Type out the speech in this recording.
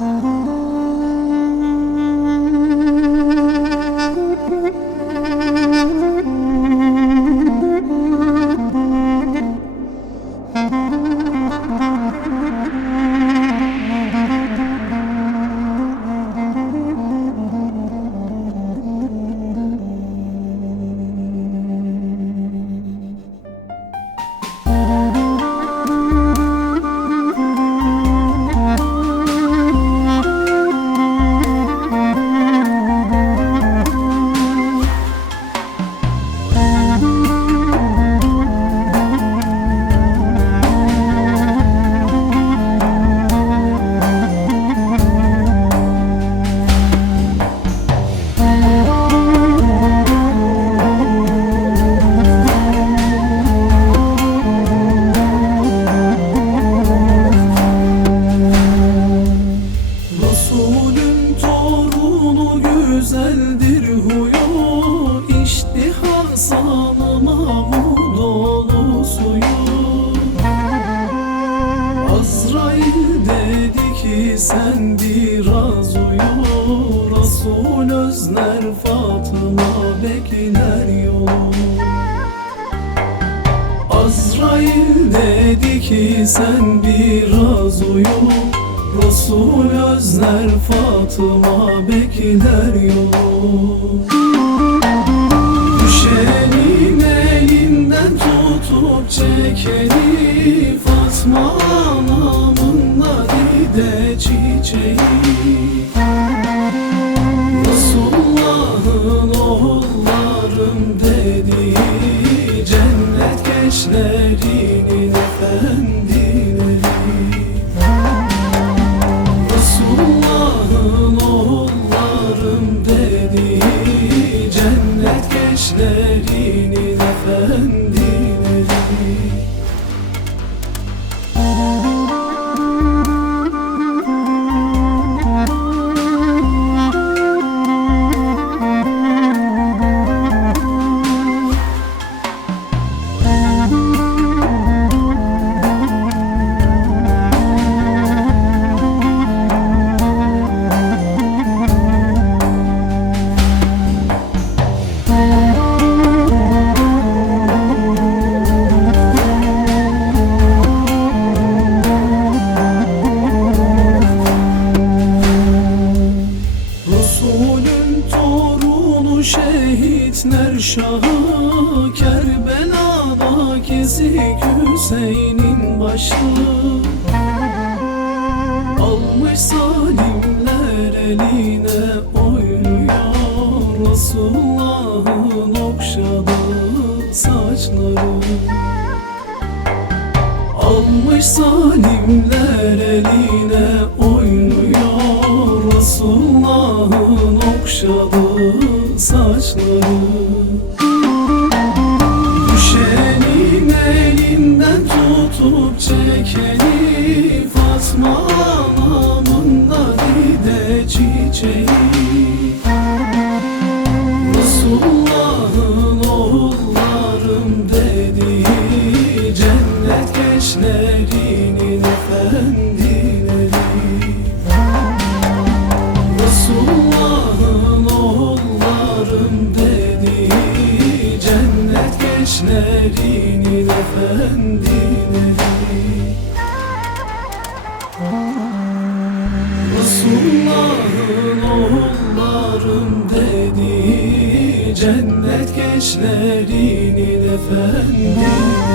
Mm-hmm. Resul özler Fatıma bekler yolu Azrail dedi ki sen biraz uyu. Resul özler Fatıma bekler yolu Düşenin elinden tutup çekeni Fatma Cennet şahı Kerbela'da kesik Hüseyin'in başı Almış zalimler eline oynuyor. Resulullah'ın okşadığı saçları. Almış zalimler eline oynuyor. Resulullah'ın okşadığı saçları tutup çekeni Fatma anamın nadide çiçeği. Resulullah'ın oğullarım dedi Cennet gençlerinin efendileri. Resulullah'ın oğullarım dedi Cennet gençlerinin efendileri Resulullah'ın oğullarım dedi. Cennet gençlerinin efendileri